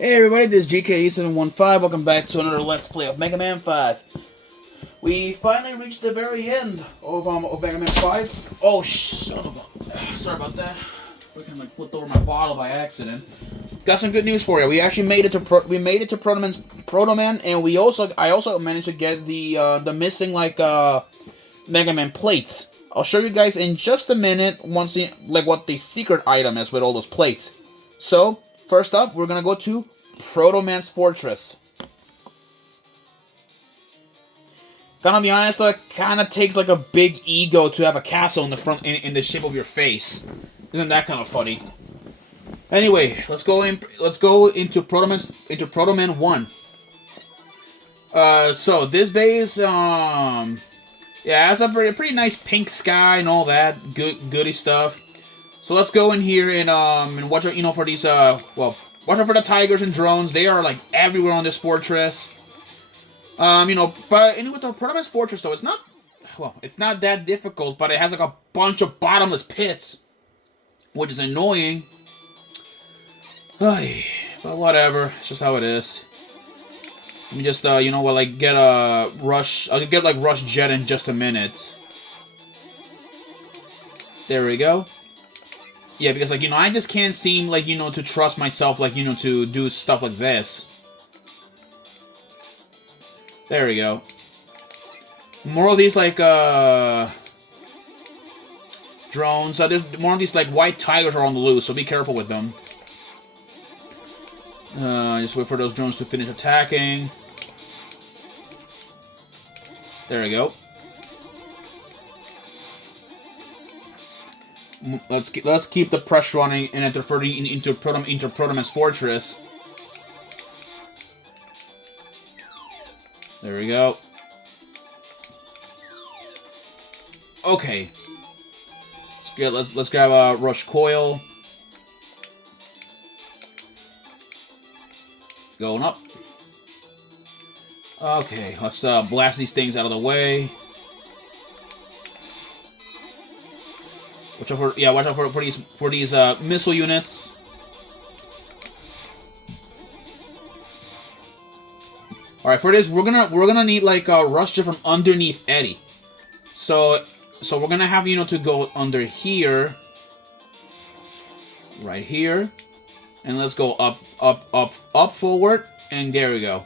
Hey everybody, this is GKE715. Welcome back to another Let's Play of Mega Man 5. We finally reached the very end of Mega Man 5. Oh, sorry about that. Freaking flipped over my bottle by accident. Got some good news for you. We actually made it to Proto Man, and I also managed to get the missing Mega Man plates. I'll show you guys in just a minute what the secret item is with all those plates. So first up, we're gonna go to Proto Man's Fortress. Gonna be honest though, it kinda takes like a big ego to have a castle in the front in the shape of your face. Isn't that kind of funny? Anyway, let's go into Proto Man 1. So this base yeah, has a pretty nice pink sky and all that goody stuff. So let's go in here and watch out, for these watch out for the tigers and drones. They are like everywhere on this fortress. But with the Proto Man's Fortress though, it's not that difficult, but it has like a bunch of bottomless pits, which is annoying. But whatever, it's just how it is. Let me just get a rush. I'll get rush jet in just a minute. There we go. Yeah, because I just can't seem to trust myself to do stuff like this. There we go. More of these drones. There's more of these white tigers are on the loose, so be careful with them. Just wait for those drones to finish attacking. There we go. Let's keep the pressure running and enter further into Proto Man's Fortress. There we go. Okay. Let's grab a rush coil. Going up. Okay, let's blast these things out of the way. Watch out for these missile units. All right, for this we're gonna need a rush jet from underneath Eddie. So we're gonna have to go under here, right here, and let's go up forward, and there we go.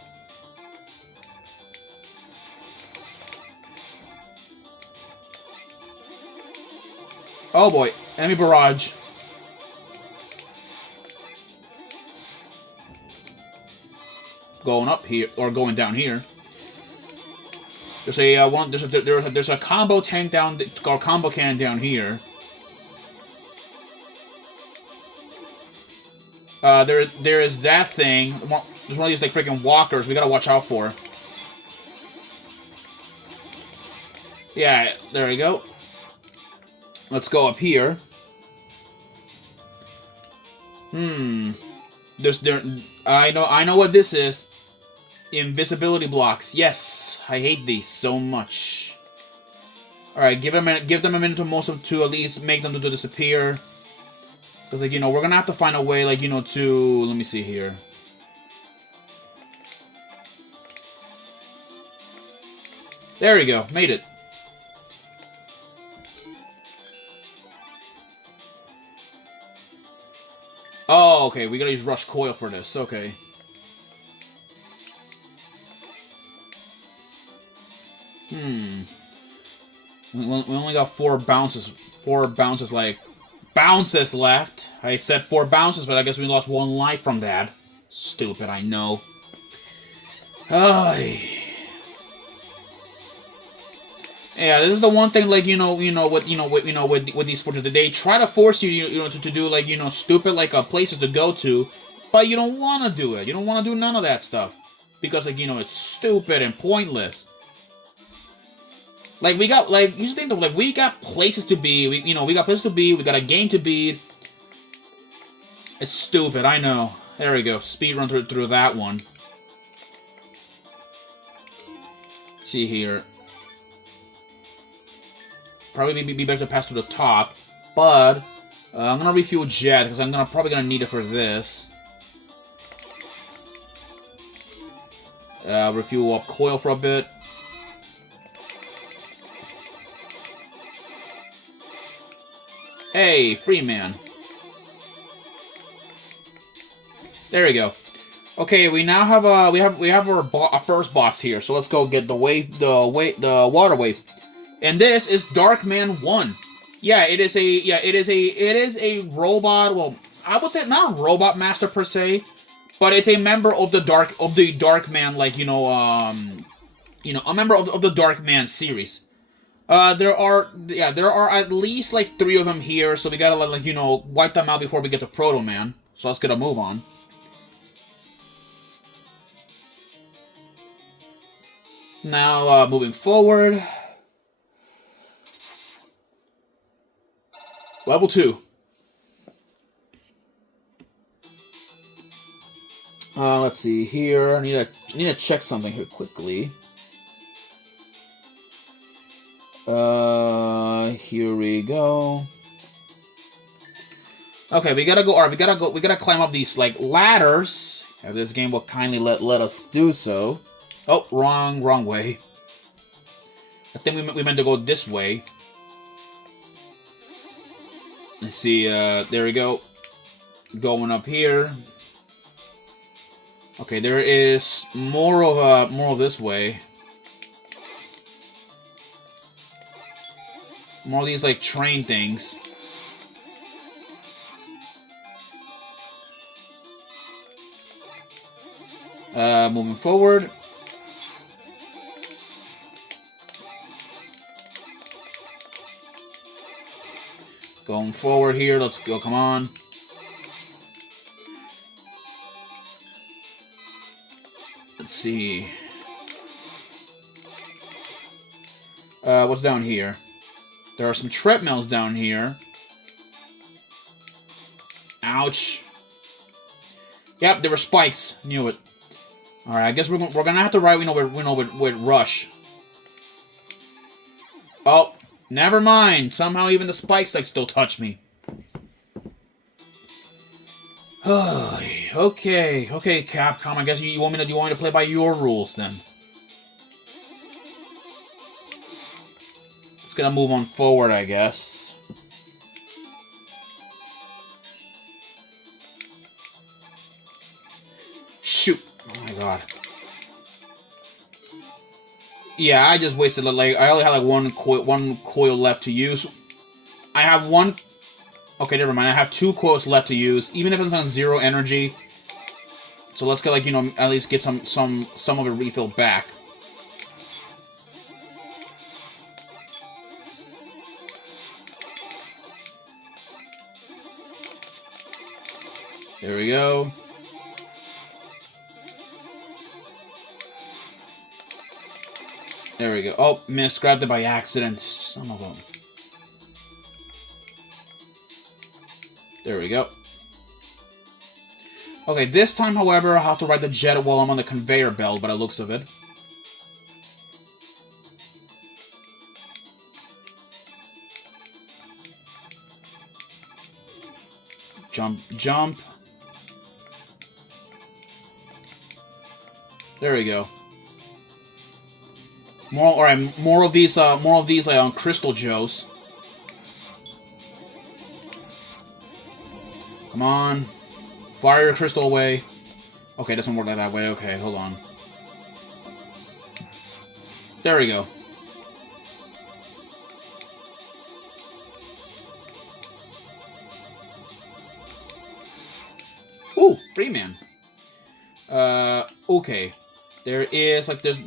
Oh boy, enemy barrage. Going up here or going down here. There's a combo tank down or combo cannon down here. There is that thing. There's one of these freaking walkers we gotta watch out for. Yeah, there we go. Let's go up here. I know what this is. Invisibility blocks. Yes, I hate these so much. All right, give them a minute to at least make them to disappear. Because we're gonna have to find a way to let me see here. There we go, made it. Oh, okay, we gotta use rush coil for this, okay. We only got four bounces left. I said 4 bounces, but I guess we lost 1 life from that. Stupid, I know. Yeah, this is the one thing, with these fortresses, they try to force you, to do, stupid, places to go to, but you don't want to do it. You don't want to do none of that stuff. Because, it's stupid and pointless. We got, you should think of, we got places to be, we got places to be, we got a game to beat. It's stupid, I know. There we go, speed run through that one. Let's see here. Probably be better to pass to the top, but I'm gonna refuel jet because I'm probably gonna need it for this. Refuel up coil for a bit. Hey, free man. There we go. Okay, we now have our first boss here. So let's go get the water wave. And this is Darkman 1. Yeah, it is a robot. Well, I would say not a robot master per se, but it's a member of the Darkman, like a member of the Darkman series. There are at least like 3 of them here, so we gotta wipe them out before we get to Proto Man. So let's get a move on. Now, moving forward. Level 2. Let's see here. I need to check something here quickly. Here we go. Okay, we gotta climb up these like ladders. If this game will kindly let us do so. Oh, wrong way. I think we meant to go this way. Let's see, there we go. Going up here. Okay, there is more of this way. More of these like train things. Moving forward. Going forward here, let's go, come on. Let's see. What's down here? There are some treadmills down here. Ouch. Yep, there were spikes. Knew it. Alright, I guess we're gonna have to ride with Rush. Oh. Never mind. Somehow even the spikes like still touch me. Okay, Capcom. I guess you want me to play by your rules then. It's gonna move on forward, I guess. Shoot! Oh my god. Yeah, I just wasted like I only had like one coil left to use. I have one. Okay, never mind. I have 2 coils left to use, even if it's on 0 energy. So let's get like at least get some of it refilled back. There we go. There we go. Oh, missed. Grabbed it by accident. Son of a... There we go. Okay, this time, however, I'll have to ride the jet while I'm on the conveyor belt, by the looks of it. Jump. There we go. More of these like Crystal Joes. Come on, fire your crystal away. Okay, it doesn't work like that way. Okay, hold on. There we go. Ooh, free man. Okay. There is like there's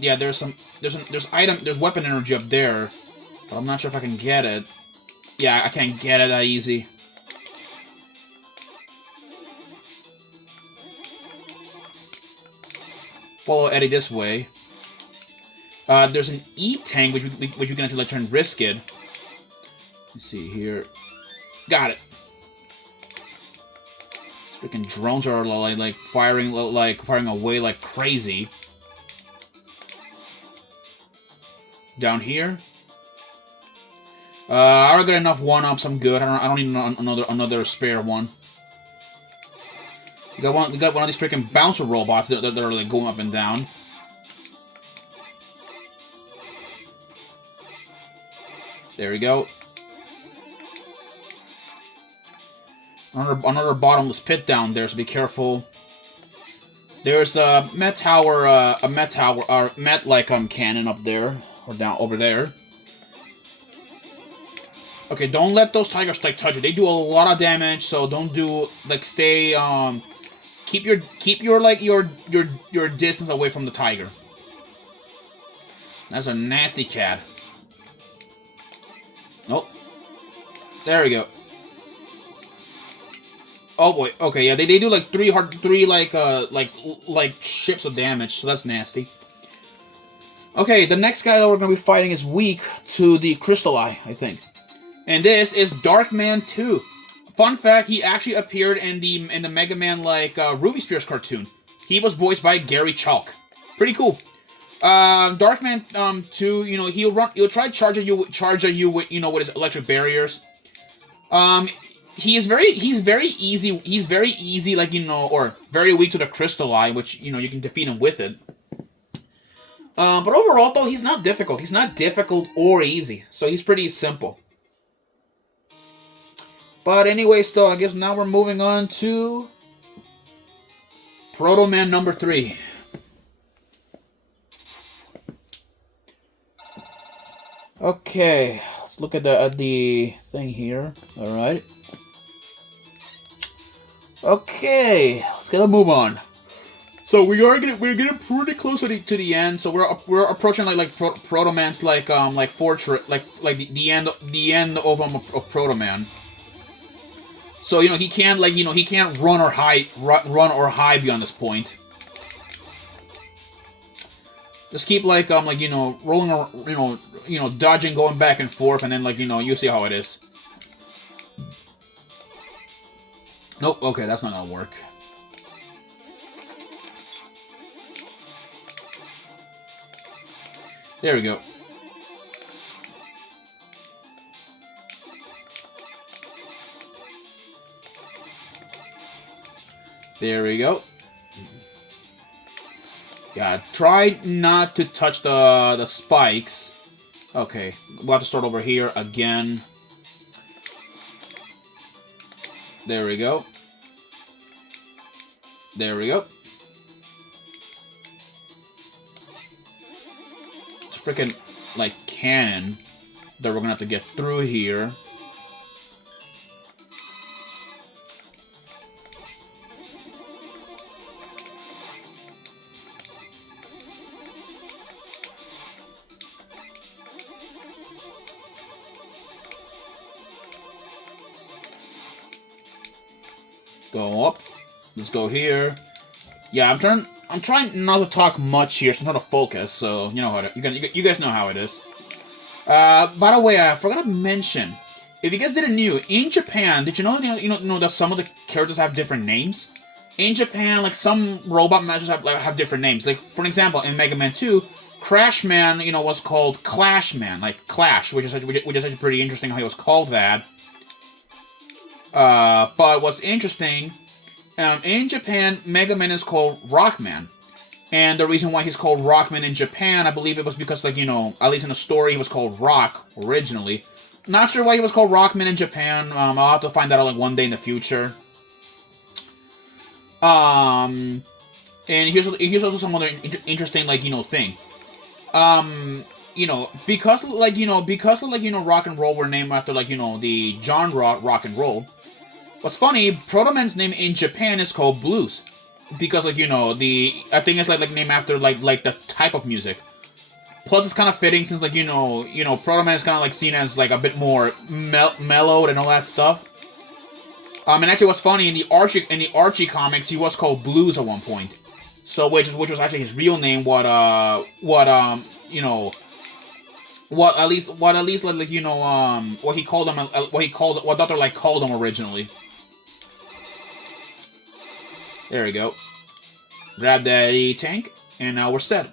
weapon energy up there, but I'm not sure if I can get it. Yeah, I can't get it that easy. Follow Eddie this way. There's an E-tank which you can actually try and risk it. Let's see here. Got it. These freaking drones are like firing away like crazy. Down here. I already got enough 1-ups. I'm good. I don't need another spare one. We got one of these freaking bouncer robots that are like going up and down. There we go. Another bottomless pit down there, so be careful. There's a Met Tower, Met cannon up there, or down over there. Okay, don't let those tigers touch you. They do a lot of damage, so don't do stay keep your distance away from the tiger. That's a nasty cat. Nope. There we go. Oh boy. Okay, yeah, they do like three ships of damage, so that's nasty. Okay, the next guy that we're gonna be fighting is weak to the Crystal Eye, I think. And this is Darkman 2. Fun fact, he actually appeared in the Megaman Ruby Spears cartoon. He was voiced by Gary Chalk. Pretty cool. Darkman 2, he'll try charging you with with his electric barriers. He's very easy, or very weak to the Crystal Eye, which you can defeat him with it. But overall though, he's not difficult. He's not difficult or easy, so he's pretty simple. But anyways, though, I guess now we're moving on to Proto Man number 3. Okay, let's look at the thing here. All right. Okay, let's get a move on. So we're getting pretty close to the end. So we're approaching Proto Man's fortress the end of Proto Man. So he can't he can't run or hide beyond this point. Just keep rolling or dodging, going back and forth, and then you see how it is. Nope. Okay, that's not gonna work. There we go. There we go. Yeah, try not to touch the spikes. Okay, we'll have to start over here again. There we go. There we go. It's a freaking, cannon that we're gonna have to get through here. Go up. Let's go here. Yeah, I'm trying not to talk much here, so I'm trying to focus. So you know how you guys know how it is. By the way, I forgot to mention, if you guys didn't know, in Japan, did you know that some of the characters have different names? In Japan, some robot masters have different names. Like for example, in Mega Man 2, Crash Man, was called Clash Man, Clash, which is actually pretty interesting how he was called that. But what's interesting, in Japan, Mega Man is called Rockman. And the reason why he's called Rockman in Japan, I believe it was because, at least in the story, he was called Rock originally. Not sure why he was called Rockman in Japan. I'll have to find that out, one day in the future. And here's also some other interesting, thing. Because rock and roll were named after, the genre rock and roll. What's funny, Proto Man's name in Japan is called blues, because I think it's named after the type of music. Plus, it's kind of fitting since Proto Man is kind of seen as a bit more mellowed and all that stuff. And actually, what's funny, in the Archie comics, he was called Blues at one point. So which was actually his real name. What Dr. Light called him originally. There we go. Grab that E-Tank, and now we're set.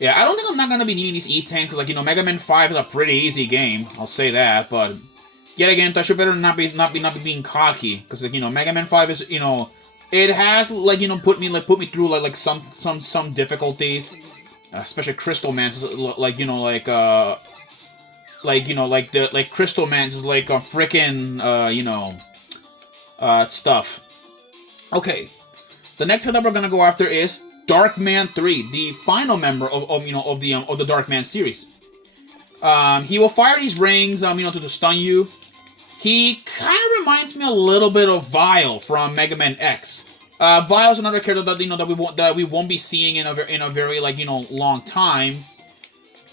Yeah, I don't think I'm not gonna be needing these E-Tanks, Mega Man 5 is a pretty easy game, I'll say that, but yet again, I should better not be being cocky, because Mega Man 5 is, it has put me through some difficulties, especially Crystal Man, like Crystal Man's is like a frickin' stuff. Okay, the next that we're gonna go after is Darkman 3, the final member of the Darkman series. He will fire these rings, to stun you. He kind of reminds me a little bit of Vile from Mega Man X. Vile is another character that we won't be seeing in a very long time,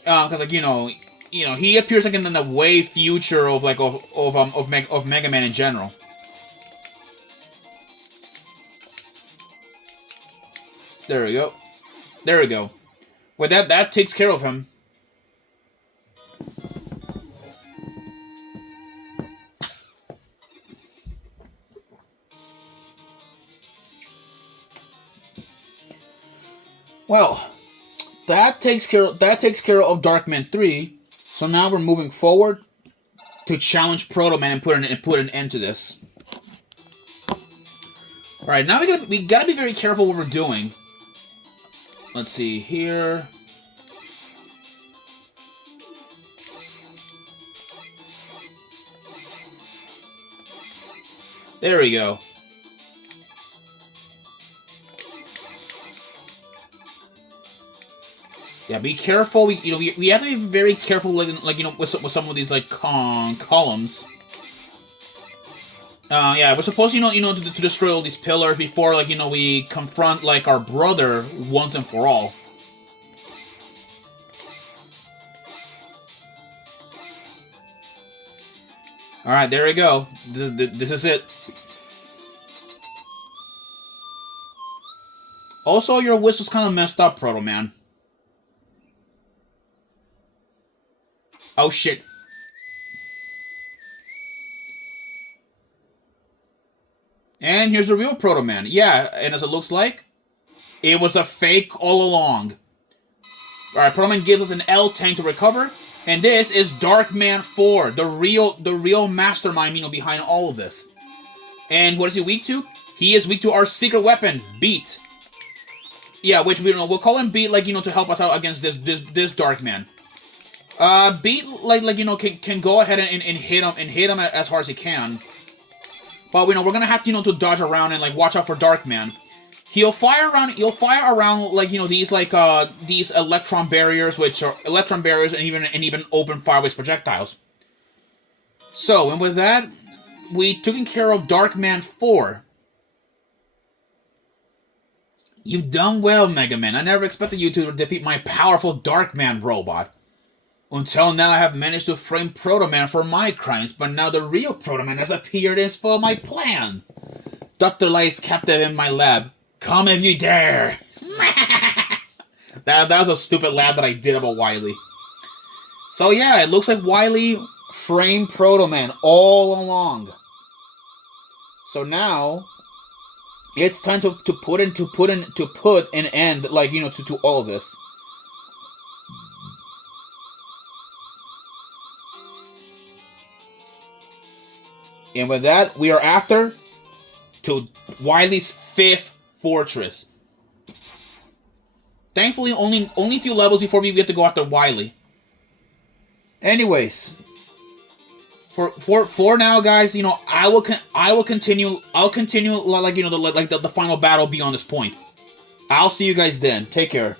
because he appears like in the way future of Mega Man in general. There we go. There we go. Well, that takes care of him. Well, that takes care of Darkman 3. So now we're moving forward to challenge Proto Man and put an end to this. All right, now we gotta be very careful what we're doing. Let's see here. There we go. Yeah, be careful. We have to be very careful, with some of these columns. Yeah, we're supposed to destroy all these pillars before we confront our brother once and for all. All right, there we go. This is it. Also, your whistle's kind of messed up, Proto Man. Oh shit. And here's the real Proto Man. Yeah, and as it looks like, it was a fake all along. Alright, Proto Man gives us an L tank to recover. And this is Darkman 4, the real mastermind, behind all of this. And what is he weak to? He is weak to our secret weapon, Beat. Yeah, which we'll call him Beat, to help us out against this Darkman. Beat can go ahead and hit him as hard as he can. But we're gonna have to to dodge around and watch out for Darkman. He'll fire around these electron barriers, and even open fire-based projectiles. So, and with that, we taken care of Darkman 4. You've done well, Mega Man. I never expected you to defeat my powerful Darkman robot. Until now, I have managed to frame Proto Man for my crimes, but now the real Proto Man has appeared and spoiled my plan. Dr. Light is captive in my lab. Come if you dare. that was a stupid laugh that I did about Wily. So yeah, it looks like Wily framed Proto Man all along. So now it's time to put an end, to all of this. And with that, we are after to Wily's 5th fortress. Thankfully, only a few levels before we get to go after Wily. Anyways, for now, guys, I will continue. I'll continue the final battle beyond this point. I'll see you guys then. Take care.